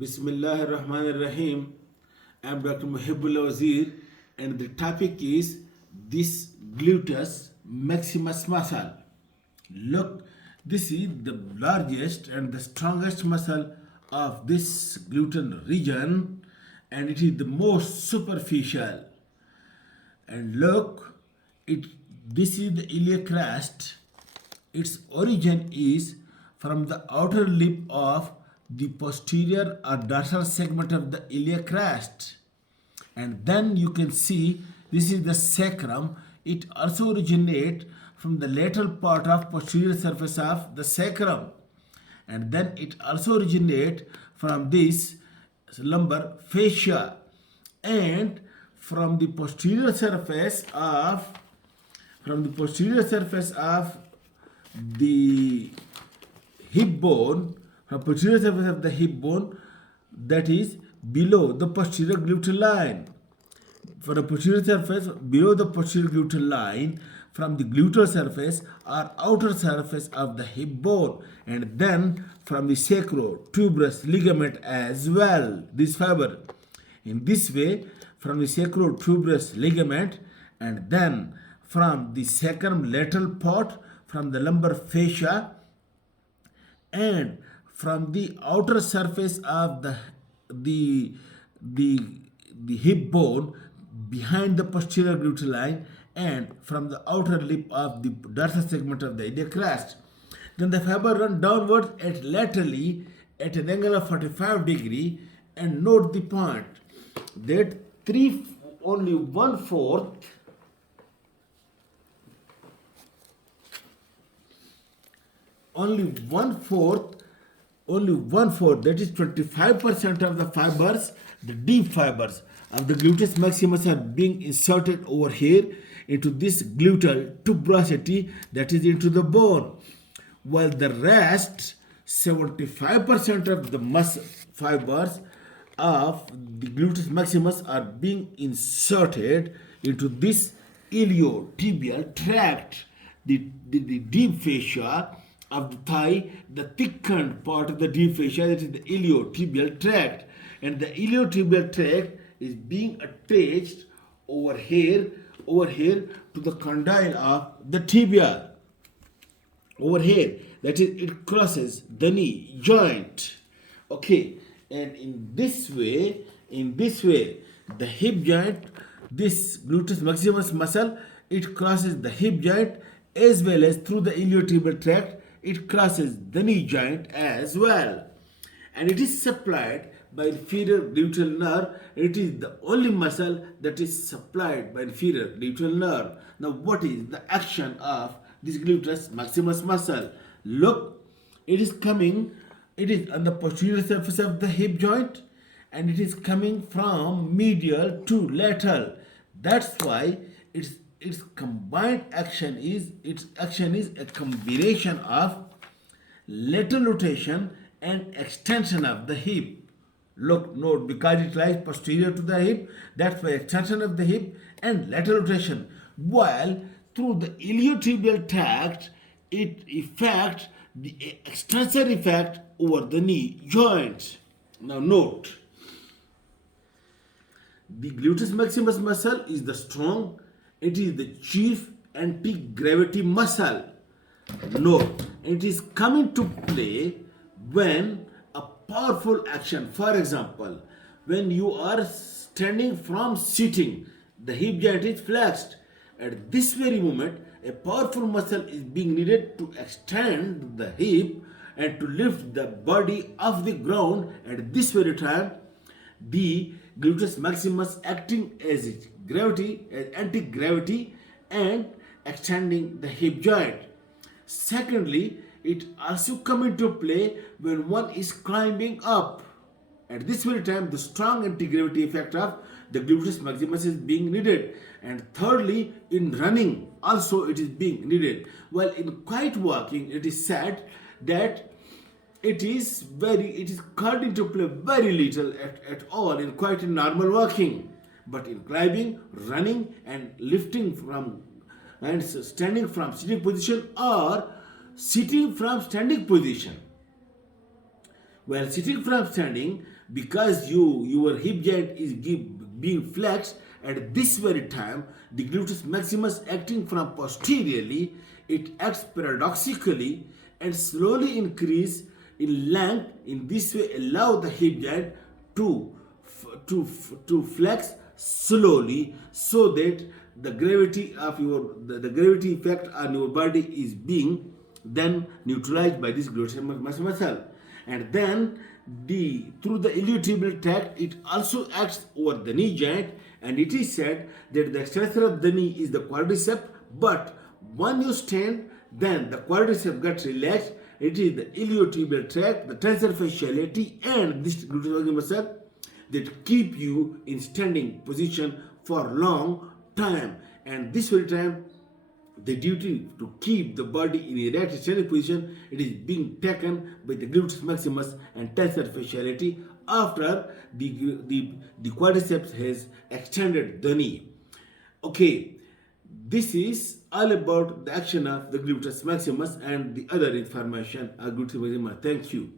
Bismillahir Rahmanir Rahim. I am Dr. Mohaibullah Wazir, and the topic is this gluteus maximus muscle. Look, this is the largest and the strongest muscle of this gluten region, and it is the most superficial. And look, it this is the iliac crest. Its origin is from the outer lip of the posterior or dorsal segment of the iliac crest. And then you can see this is the sacrum. It also originates from the lateral part of posterior surface of the sacrum. And then it also originates from this lumbar fascia and from the posterior surface of the hip bone, from posterior surface of the hip bone, that is below the posterior gluteal line. For the posterior surface below the posterior gluteal line, from the gluteal surface or outer surface of the hip bone, and then from the sacrotuberous ligament as well, this fiber. In this way, from the sacrotuberous ligament, and then from the sacrum lateral part, from the lumbar fascia, and from the outer surface of the hip bone behind the posterior gluteal line, and from the outer lip of the dorsal segment of the iliac crest. Then the fiber run downwards at laterally at an angle of 45 degree, and note the point that only one fourth that is 25% of the fibers, the deep fibers of the gluteus maximus are being inserted over here into this gluteal tuberosity, that is into the bone, while the rest 75% of the muscle fibers of the gluteus maximus are being inserted into this iliotibial tract, the deep fascia of the thigh, the thickened part of the deep fascia, that is the iliotibial tract. And the iliotibial tract is being attached over here to the condyle of the tibia. Over here, that is, it crosses the knee joint. Okay, and in this way, the hip joint, this gluteus maximus muscle, it crosses the hip joint as well as through the iliotibial tract. It crosses the knee joint as well, and it is supplied by inferior gluteal nerve. It is the only muscle that is supplied by inferior gluteal nerve. Now, what is the action of this gluteus maximus muscle? Look, it is on the posterior surface of the hip joint, and it is coming from medial to lateral. That's why its combined action is a combination of lateral rotation and extension of the hip. Look, note, because it lies posterior to the hip, that's why extension of the hip and lateral rotation. While through the iliotibial tract, it effects the extensor effect over the knee joint. Now note, the gluteus maximus muscle is the strong, it is the chief anti-gravity muscle. Note, it is coming to play when a powerful action, for example, when you are standing from sitting, the hip joint is flexed. At this very moment, a powerful muscle is being needed to extend the hip and to lift the body off the ground. At this very time, the gluteus maximus acting as anti-gravity and extending the hip joint. Secondly, it also come into play when one is climbing up. At this very time, the strong anti-gravity effect of the gluteus maximus is being needed. And thirdly, in running also it is being needed. While in quiet walking, it is said that it is called into play very little at all in quite in normal walking. But in climbing, running, and lifting from and standing from sitting position or sitting from standing position, While sitting from standing, because your hip joint is being flexed at this very time, the gluteus maximus acting from posteriorly, it acts paradoxically and slowly increase in length. In this way, allow the hip joint to flex slowly, so that the gravity of the gravity effect on your body is being then neutralized by this gluteus maximus muscle. And then through the iliotibial tract, it also acts over the knee joint, and it is said that the extensor of the knee is the quadriceps, but when you stand, then the quadriceps gets relaxed. It is the iliotibial tract, the tensor fasciality, and this gluteus maximus muscle that keep you in standing position for long time. And this very time, the duty to keep the body in a erect standing position, it is being taken by the gluteus maximus and tensor fasciality after the quadriceps has extended the knee. Okay, this is all about the action of the gluteus maximus and the other information of gluteus maximus. Thank you.